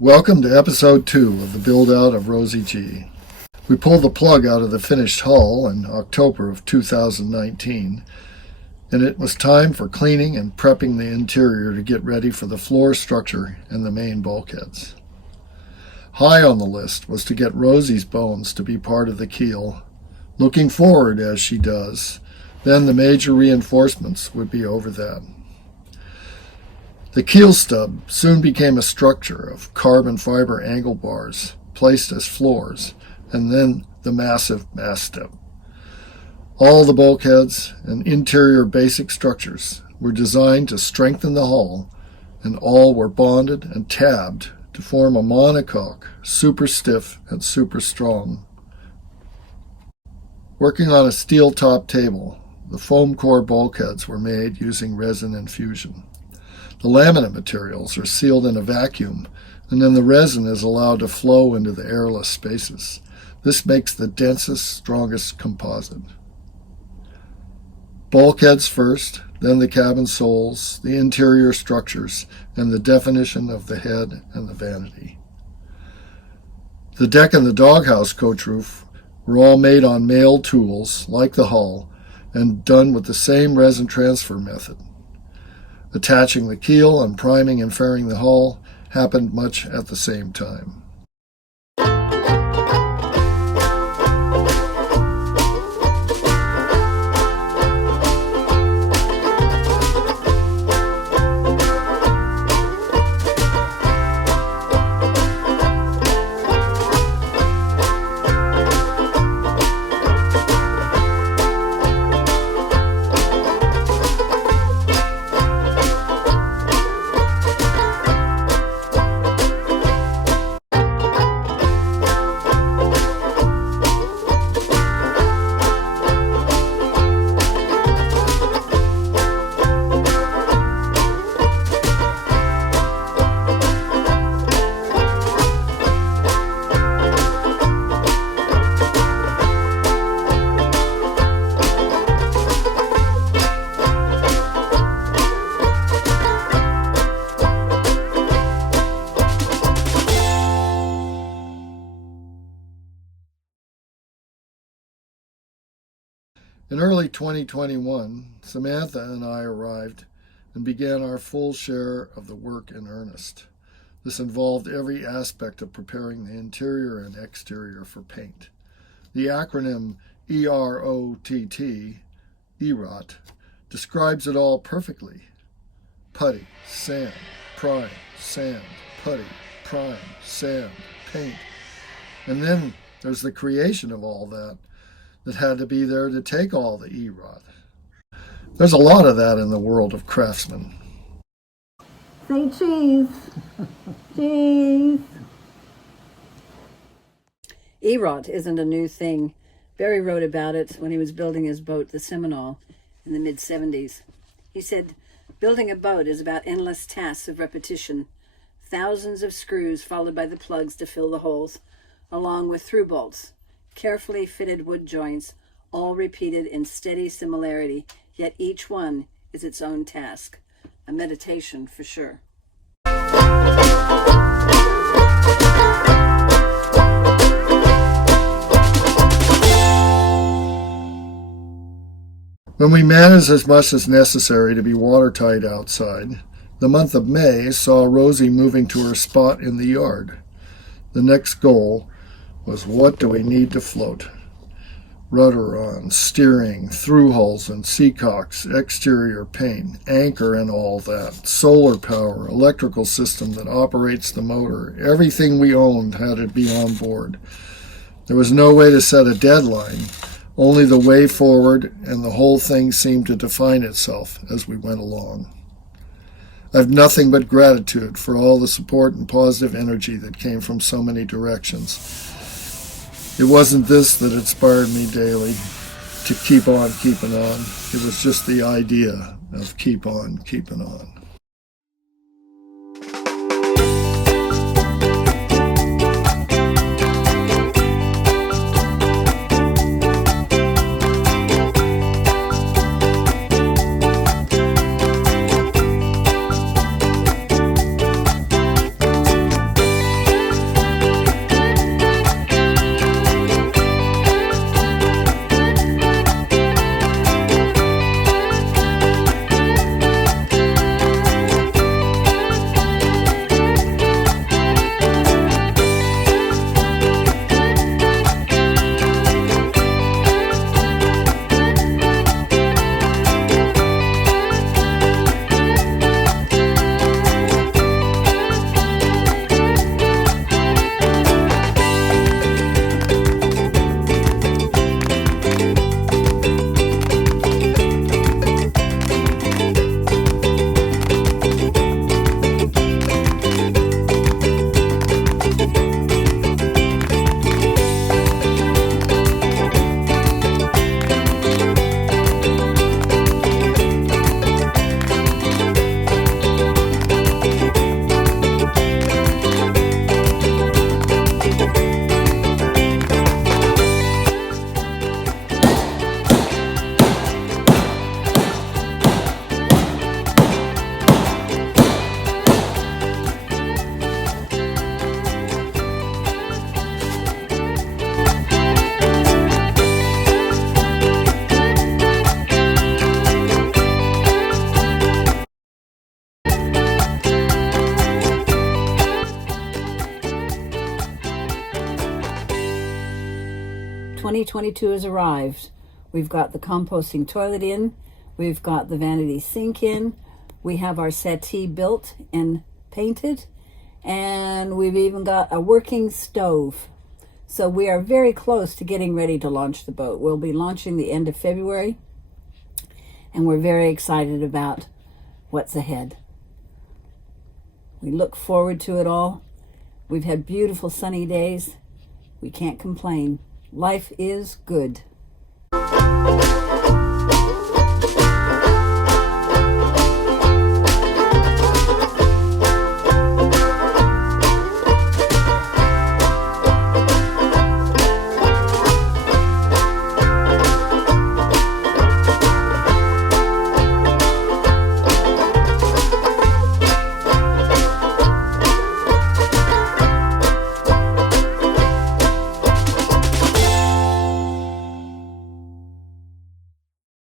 Welcome to episode 2 of the build-out of Rosie G. We pulled the plug out of the finished hull in October of 2019, and it was time for cleaning and prepping the interior to get ready for the floor structure and the main bulkheads. High on the list was to get Rosie's bones to be part of the keel. Looking forward as she does, then the major reinforcements would be over that. The keel stub soon became a structure of carbon fiber angle bars placed as floors, and then the massive mast step. All the bulkheads and interior basic structures were designed to strengthen the hull, and all were bonded and tabbed to form a monocoque, super stiff and super strong. Working on a steel top table, the foam core bulkheads were made using resin infusion. The laminate materials are sealed in a vacuum, and then the resin is allowed to flow into the airless spaces. This makes the densest, strongest composite. Bulkheads first, then the cabin soles, the interior structures, and the definition of the head and the vanity. The deck and the doghouse coach roof were all made on male tools, like the hull, and done with the same resin transfer method. Attaching the keel and priming and fairing the hull happened much at the same time. In early 2021, Samantha and I arrived and began our full share of the work in earnest. This involved every aspect of preparing the interior and exterior for paint. The acronym EROTT, EROT, describes it all perfectly. Putty, sand, prime, sand, putty, prime, sand, paint. And then there's the creation of all that had to be there to take all the EROT. There's a lot of that in the world of craftsmen. Say cheese. Cheese. EROT isn't a new thing. Barry wrote about it when he was building his boat, the Seminole, in the mid-70s. He said, building a boat is about endless tasks of repetition, thousands of screws followed by the plugs to fill the holes, along with through bolts, carefully fitted wood joints, all repeated in steady similarity, yet each one is its own task. A meditation for sure. When we managed as much as necessary to be watertight outside, the month of May saw Rosie moving to her spot in the yard. The next goal was, what do we need to float? Rudder on, steering, through hulls and seacocks, exterior paint, anchor and all that, solar power, electrical system that operates the motor. Everything we owned had to be on board. There was no way to set a deadline, only the way forward, and the whole thing seemed to define itself as we went along. I have nothing but gratitude for all the support and positive energy that came from so many directions. It wasn't this that inspired me daily to keep on keeping on. It was just the idea of keep on keeping on. 2022 has arrived. We've got the composting toilet in. We've got the vanity sink in. We have our settee built and painted. And we've even got a working stove. So we are very close to getting ready to launch the boat. We'll be launching the end of February. And we're very excited about what's ahead. We look forward to it all. We've had beautiful sunny days. We can't complain. Life is good.